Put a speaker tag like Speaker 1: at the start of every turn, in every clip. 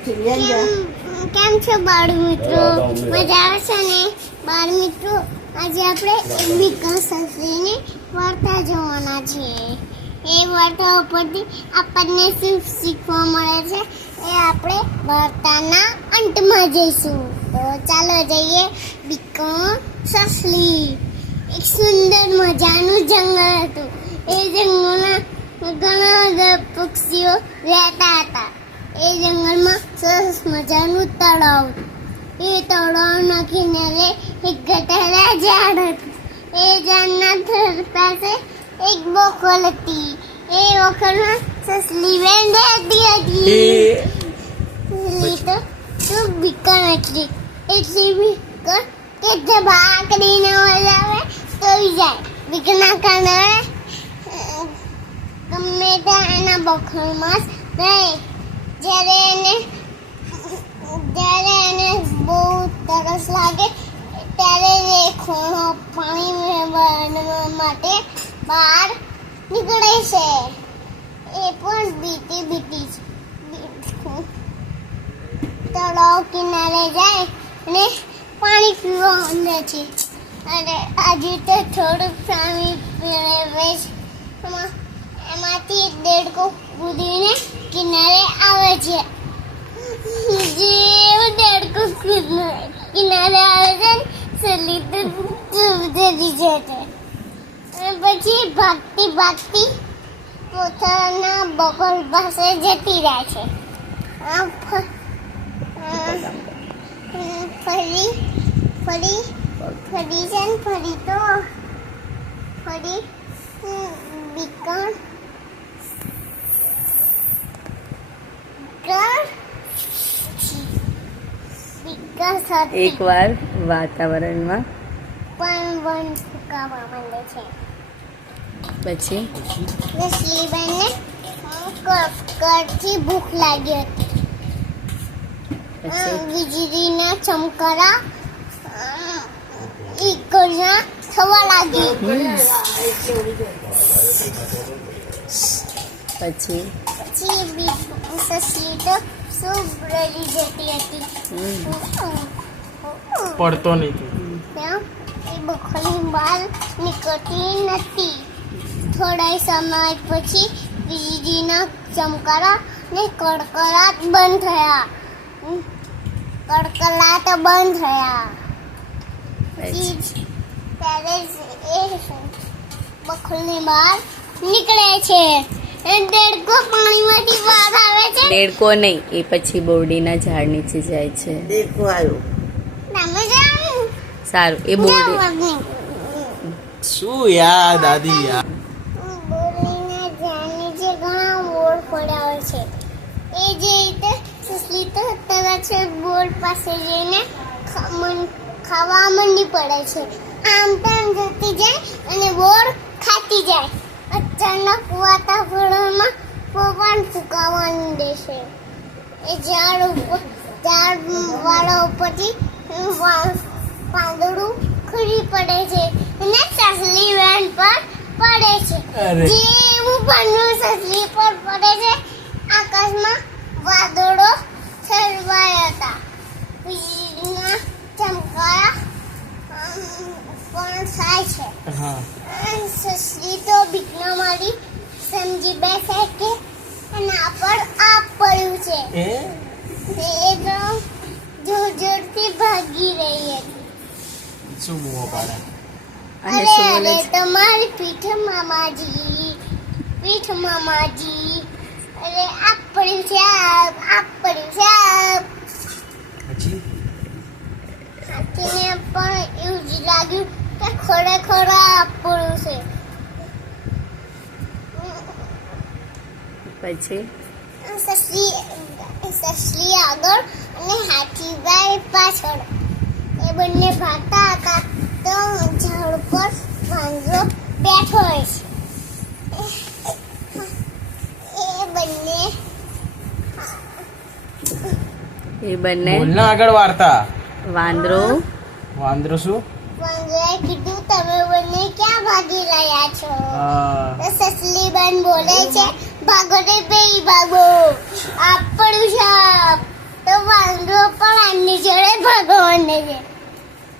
Speaker 1: કેમ? કેમ છો બાળ મિત્રો? મજા આવે છે ને? બાળ મિત્રો આજે આપણે એક વિકાસ શાસ્ત્રીની વાર્તા જોવાના છીએ. એ વાર્તા ઉપરથી આપણને શું શીખવા મળે છે એ આપણે વાર્તાના અંતમાં જઈશું. તો ચાલો જઈએ વિકાસ સસલી. એક સુંદર મજાનું જંગલ હતું. એ જંગલમાં ઘણા બધા પક્ષીઓ રહેતા હતા. એ જંગલમાં સરસ મજાનું તળાવ. એ તળાવના કિનારે એક ગટારા ઝાડ હતું. એ ઝાડના થડ પાસે એક બોકલ હતી. એ બોકલમાં સસલી બેન રહેતી હતી. તો શું બીકણ હતી. એટલી બીકણ કે જે ભાકરીને વજાવે તો જાય. બીકના કારણે ગમે ત્યાં એના બખરમાં રહે. જ્યારે એને જ્યારે એને બહુ તરસ લાગે, ત્યારે એ ખૂણો પાણી માટે બહાર નીકળે છે. એ પણ બીતી છે. તળાવ કિનારે જાય અને પાણી પીવા માંડે છે. અને આજે તો થોડુંક પાણી મેળવે છે. એમાંથી દેડકો કૂદીને કિનારે આવે છે જેવું દેડકો કિનારે આવે છે સલી તો જતી છે પછી ભાગતી ભાગતી પોતાના બગલ પાસે જતી રહે છે ફરી ફરી ફરી છે ફરી તો ફરી બીકણ
Speaker 2: એકવાર વાતાવરણમાં.
Speaker 1: પણ વન ફૂંકાવા માંડે છે.
Speaker 2: પછી?
Speaker 1: નસલીબેનને કરથી ભૂખ લાગી. હતી
Speaker 2: પછી
Speaker 1: વીજળીના ચમકારા ઈકળના થવા લાગી.
Speaker 2: પછી?
Speaker 1: પછી બી- સસલી તો શું રડી જતી હતી.
Speaker 2: હમ,
Speaker 3: પડતો નથી.
Speaker 1: ત્યાં બહાર નીકળતી નથી. થોડા સમય પછી વીજળીના ચમકારા ને કડકડાટ બંધ થયા. કડકડાટ બંધ થયા. ત્યારે એ બખોલની બહાર નીકળે છે. દેડકો પાણીમાંથી બહાર આવે છે.
Speaker 2: દેડકો નહીં એ પછી બોરડીના ઝાડ નીચે જાય છે.
Speaker 1: દેડકો જાણો
Speaker 2: સારું એ
Speaker 1: બોલ
Speaker 3: શું યાર દાદી યાર
Speaker 1: બોરીના ઘણા બોર પડ્યા છે. એ જે રીતે સસલી તો તરત પાસે જઈને ખાવા મંડી પડે છે. આમ તેમ જતી જાય અને બોર ખાતી જાય. અચાનક વાતાવરણમાં પવન ફૂંકાવા માંડે છે. એ ઝાડ ઉપર ઝાડ વાળા ઉપરથી પાંદડું ખરી પડે છે અને સસલી વેન પર પડે છે.
Speaker 3: જે
Speaker 1: જેવું પણ સસલી પર પડે છે. આકાશમાં વાદળો છલવાયા હતા. વીજળીના ચમકારા પણ થાય છે.
Speaker 3: હા.
Speaker 1: સસલી તો બીકના મારી સમજી બેસે કે એના પર આપ પડ્યું છે.
Speaker 3: એ
Speaker 1: તો જોર જોરથી ભાગી રહી હતી.
Speaker 3: શું મુવો પાડે
Speaker 1: અરે અરે તમારી પીઠ મામાજી પીઠ મામાજી. અરે આપ પડ્યું છે આપ આપ પડ્યું છે આપ
Speaker 3: પછી?
Speaker 1: હાથીને પણ એવું જ લાગ્યું કે ખરેખર આપ પડ્યું છે.
Speaker 2: પછી?
Speaker 1: સસલી સસલી આગળ અને હાથીભાઈ પાછળ. એ બંને ભાગતા હતા. તો ઝાડ પર વાંદરો બેઠો છે એ બંને
Speaker 2: એ બંને
Speaker 3: બોલના આગળ વાર્તા.
Speaker 2: વાંદરો.
Speaker 3: વાંદરો શું?
Speaker 1: વાંદરાએ કીધું તમે બંને ક્યાં ભાગી રહ્યા છો? તો સસલી બેન બોલે છે ભાગો રે બે ભાગો. આપ પડ્યું વાંદરો પણ એમની જોડે ભગવાનને છે.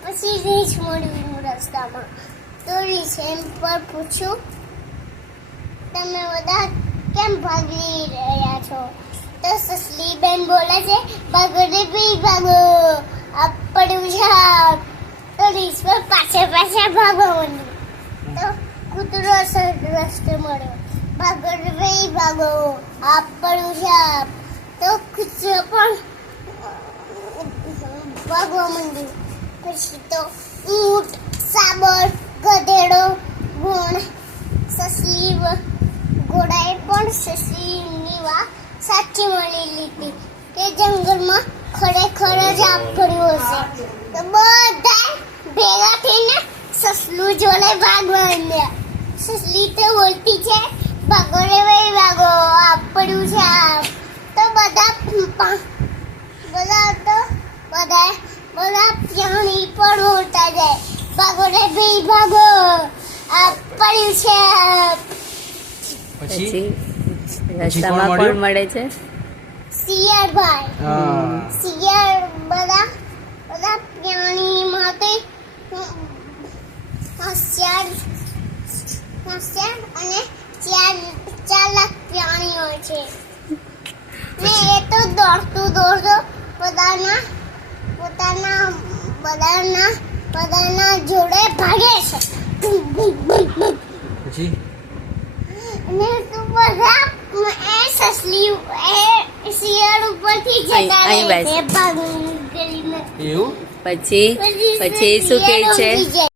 Speaker 1: પછી રીંછ મળ્યું રસ્તામાં. તો રીંછ એમ પર પૂછ્યું, તમે બધા કેમ ભાગી રહ્યા છો? તો સસલી બેન બોલે છે ભાગો રે ભાઈ ભાગો આપણું છે તો રીંછ પર પાછા પાછા ભાગવાનું. તો કૂતરો રસ્તે મળ્યો ભાગો રે ભાગો આપણું આગ." તો કૂતરો પણ ભાગવા માંડ્યું પછી તો ઊંટ, સાબર, ગધેડો, ગુણ સસલી ઘોડાએ પણ સસલીની વાત સાચી મળી લીધી. તે જંગલમાં ખરેખર જ આપડ્યું પડ્યું હશે. તો બધા ભેગા થઈને સસલું જોડે ભાગવા માંડ્યા. સસલી તો બોલતી છે, ભાગો રે ભાઈ, ભાગો પડ્યું છે, આગ. તો બધા બધા બધા પ્રાણી પણ ઉડતા જાય. ભાગો રે ભાઈ ભાગો. આ પડ્યું છે.
Speaker 3: પછી?
Speaker 2: રસ્તામાં કોણ મળે છે?
Speaker 1: શિયાળ ભાઈ શિયાળ બધા બધા પ્રાણી માટે હોશિયાર હોશિયાર અને ચાર ચાર લાખ પ્રાણીઓ છે. ને એ તો દોડતું દોડતું પોતાના પોતાના બધાના બધાના જોડે ભાગે છે.
Speaker 3: જી.
Speaker 1: ને તો બધા એ સસલી એ શિયાળ ઉપરથી જતા રહે છે. ભાગીને
Speaker 3: એવું?
Speaker 2: પછી પછી શું કહે છે.